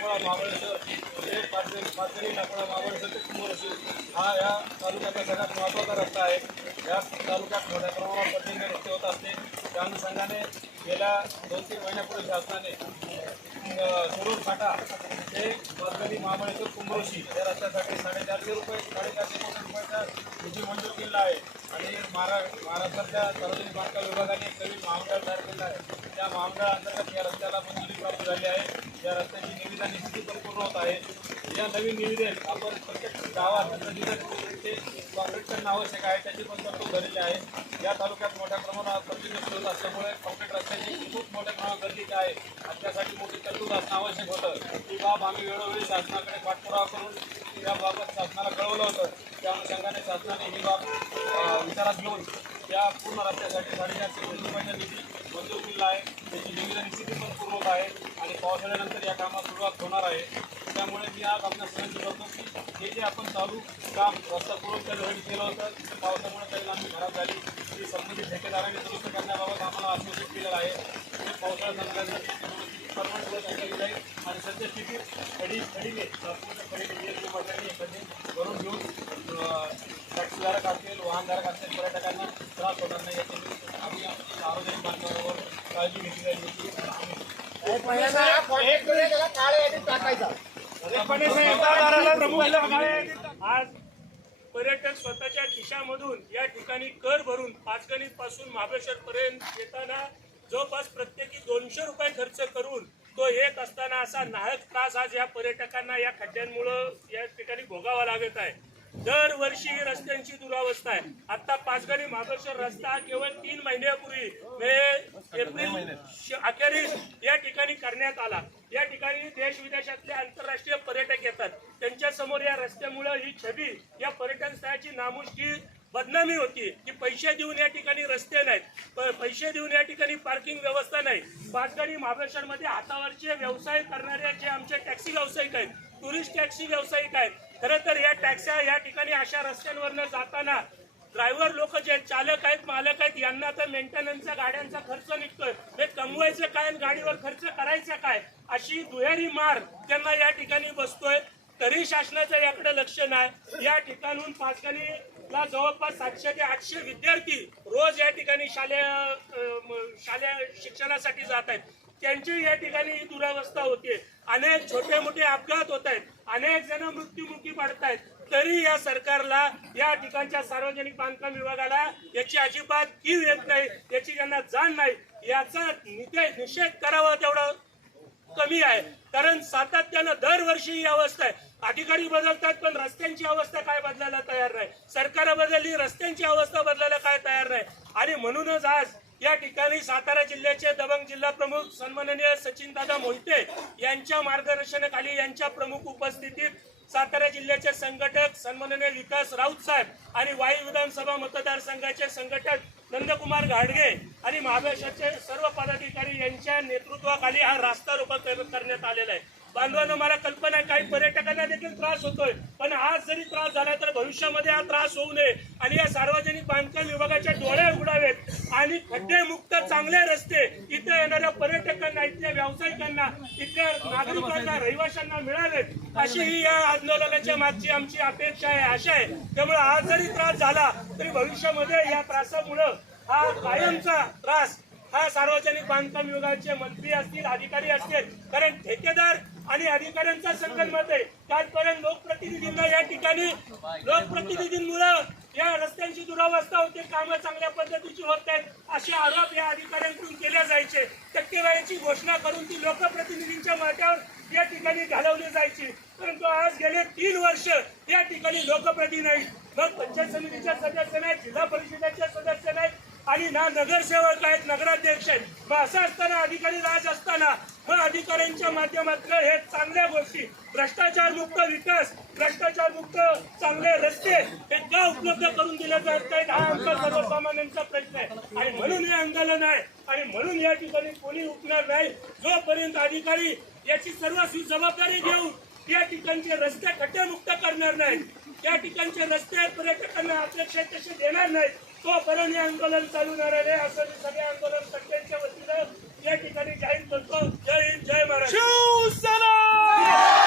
टाकळा महाबळेश्वर ते पाचरी पाचगणी टाकोळा महाबळेश्वर ते कुंभरशी हा या तालुक्याचा सगळ्यात महत्त्वाचा रस्ता आहे. या तालुक्यात मोठ्या प्रमाणात पर्जन्य रस्ते होत असते. त्या अनुषंगाने गेल्या दोन तीन महिन्यापूर्वी शासनाने अं, फाटा ते पाचगणी महाबळेश्वर कुंभरशी या रस्त्यासाठी साडेचारशे रुपये साडेचारशे कोटी रुपयाचा निधी मंजूर केला आहे. आणि महारा महाराष्ट्राच्या सार्वजनिक बांधकाम विभागाने एक नवीन महामंडळ तयार केलं आहे. त्या महामंडळाअंतर्गत या रस्त्याला मंजुरी प्राप्त झाली आहे. या रस्त्याची निविदा निश्चिती पण पूर्ण होत आहे. या नवीन निविदेत आपण प्रत्येक गावात जिथं ते कॉन्क्रीट करणं आवश्यक आहे. त्याची पण तरतूद झालेली आहे. या तालुक्यात मोठ्या प्रमाणात प्रतिनिधी सुरू होत असल्यामुळे कॉन्क्रीट रस्त्याची खूप मोठ्या प्रमाणात गरजेची आहे. आणि त्यासाठी मोठी तरतूद असणं आवश्यक होतं. ही बाब आम्ही वेळोवेळी शासनाकडे पाठपुरावा करून याबाबत शासनाला कळवलं होतं. त्या अनुषंगाने शासनाने ही बाब विचारात घेऊन या पूर्ण रस्त्यासाठी साडेचारशे कोटी रुपयाचा निधी मंजूर केला आहे. त्याची निविदा निश्चिती पण पूर्ण होत आहे. आणि पावसाळ्यानंतर या कामात सुरुवात होणार आहे. त्यामुळे मी आज आपल्या विनंती करतो की हे जे आपण चालू काम रस्ता पूर्ण करण्यासाठी केलं होतं पावसामुळे काही लांबी खराब झाली. ती संबंधित ठेकेदारांनी दुरुस्त करण्याबाबत आम्हाला आश्वासित केलेलं आहे. ते पावसाळ्या परमनंट केली जाईल. आणि सध्या स्थितीत खडी खडीने संपूर्ण खडीने जे भरून घेऊन टॅक्सीधारक असतील वाहनधारक असतील पर्यटकांना त्रास होणार नाही याची आम्ही आमची सार्वजनिक बांधकामावर काळजी घेतली जाईल याची आम्ही आज पर्यटक स्वतःच्या खिशामधून या ठिकाणी कर भरून पाचगणीत पासून महाबळेश्वर पर्यंत येताना जवळपास प्रत्येकी दोनशे रुपये खर्च करून तो येत असताना असा नाहक त्रास आज या पर्यटकांना या खड्ड्यांमुळं या ठिकाणी भोगावा लागत आहे. दरवर्षी रस्त्यांची दुरावस्था आहे. आता पाचगणी महाबळेश्वर रस्ता केवळ तीन महिन्यापूर्वी मे एप्रिल अखेरीस या ठिकाणी करण्यात आला. या ठिकाणी देश विदेशातले आंतरराष्ट्रीय पर्यटक येतात. त्यांच्यासमोर या रस्त्यामुळे ही छबी या पर्यटन स्थळाची नामुष्की बदनामी होती की पैसे देऊन या ठिकाणी रस्ते नाहीत. पैसे देऊन या ठिकाणी पार्किंग व्यवस्था नाही. पाचगणी महाबळेश्वर मध्ये हातावरचे व्यवसाय करणारे जे आमचे टॅक्सी व्यावसायिक आहेत टुरिस्ट टॅक्सी व्यावसायिक आहेत. खरं तर या टॅक्स्या या ठिकाणी अशा रस्त्यांवरनं जाताना ड्रायव्हर लोक जे चालक आहेत मालक आहेत यांना तर मेंटेनन्सचा गाड्यांचा खर्च निघतोय. हे कमवायचं काय आणि गाडीवर खर्च करायचा काय? अशी दुहेरी मार त्यांना या ठिकाणी बसतोय. तरी शासनाचं याकडे लक्ष नाही. या ठिकाणून पाचगणीला जवळपास सातशे ते आठशे विद्यार्थी रोज या ठिकाणी शालेय शालेय शिक्षणासाठी जात आहेत. त्यांची या ठिकाणी ही दुरावस्था होते. अनेक छोटे मोठे अपघात होत आहेत. अनेक जण मृत्युमुखी पडत आहेत तरी या सरकारला या ठिकाणच्या सार्वजनिक बांधकाम विभागाला याची अजिबात कीव येत नाही याची त्यांना जाण नाही. याचा निषेध करावा तेवढा कमी आहे. कारण सातत्यानं दरवर्षी ही अवस्था आहे. अधिकारी बदलतात पण रस्त्यांची अवस्था काय बदलायला तयार नाही? सरकार बदलली रस्त्यांची अवस्था बदलायला काय तयार नाही? आणि म्हणूनच आज या ठिकाणी सातारा जिल्ह्याचे दबंग जिल्हा प्रमुख सन्माननीय सचिन दादा मोहिते यांच्या मार्गदर्शनाखाली यांच्या प्रमुख उपस्थितीत सातारा जिल्ह्याचे संघटक सन्माननीय विकास राऊत साहेब आणि वाई विधानसभा मतदारसंघाचे संघटक नंदकुमार घाडगे आणि महाराष्ट्राचे सर्व पदाधिकारी यांच्या नेतृत्वाखाली हा रास्ता रोको करण्यात आलेला आहे. बांधवांना मला कल्पना आहे काही पर्यटकांना देखील त्रास होतोय. पण आज जरी त्रास झाला तर भविष्यामध्ये हा त्रास होऊ नये. आणि या सार्वजनिक बांधकाम विभागाच्या डोळे उघडावेत आणि खड्डे मुक्त चांगले रस्ते इथे येणाऱ्या पर्यटकांना इथल्या व्यावसायिकांना इथल्या नागरिकांना रहिवाशांना मिळावेत. अशी ही या आंदोलनाच्या मागची आमची अपेक्षा आहे आशा आहे. त्यामुळे आज जरी त्रास झाला तरी भविष्यामध्ये या त्रासामुळं हा कायमचा त्रास हा सार्वजनिक बांधकाम विभागाचे मंत्री असतील अधिकारी असतील कारण ठेकेदार आणि अधिकाऱ्यांचा संकल्प आहे. कालपर्यंत लोकप्रतिनिधींना या ठिकाणी लोकप्रतिनिधींमुळं या रस्त्यांची दुरावस्था होते कामं चांगल्या पद्धतीची होत आहेत असे आरोप या अधिकाऱ्यांकडून केले जायचे. टक्केवारीची घोषणा करून ती लोकप्रतिनिधींच्या माथ्यावर या ठिकाणी घालवली जायची. परंतु आज गेले तीन वर्ष या ठिकाणी लोकप्रतिनिधी मग पंचायत समितीच्या सदस्य नाहीत जिल्हा परिषदेच्या सदस्य नाहीत आणि ना नगरसेवक आहेत नगराध्यक्ष आहेत. मग असं असताना अधिकारी राज असताना मग अधिकाऱ्यांच्या माध्यमातून हे चांगल्या गोष्टी भ्रष्टाचार मुक्त विकास भ्रष्टाचार मुक्त चांगले रस्ते हे का उपलब्ध करून दिले जात नाहीत हा आमचा सर्वसामान्यांचा प्रश्न आहे. आणि म्हणून हे आंदोलन आहे. आणि म्हणून या ठिकाणी कोणी उठणार नाही. जोपर्यंत अधिकारी याची सर्व जबाबदारी घेऊन या ठिकाणचे रस्ते खड्डेमुक्त करणार नाहीत या ठिकाणचे रस्ते पर्यटकांना अपेक्षा तसे देणार नाहीत हो, तोपर्यंत हे आंदोलन चालू राहणार आहे. असं मी सगळे आंदोलन संख्यांच्या वतीनं या ठिकाणी जाहीर करतो. जय हिंद जय महाराज शिवसेना!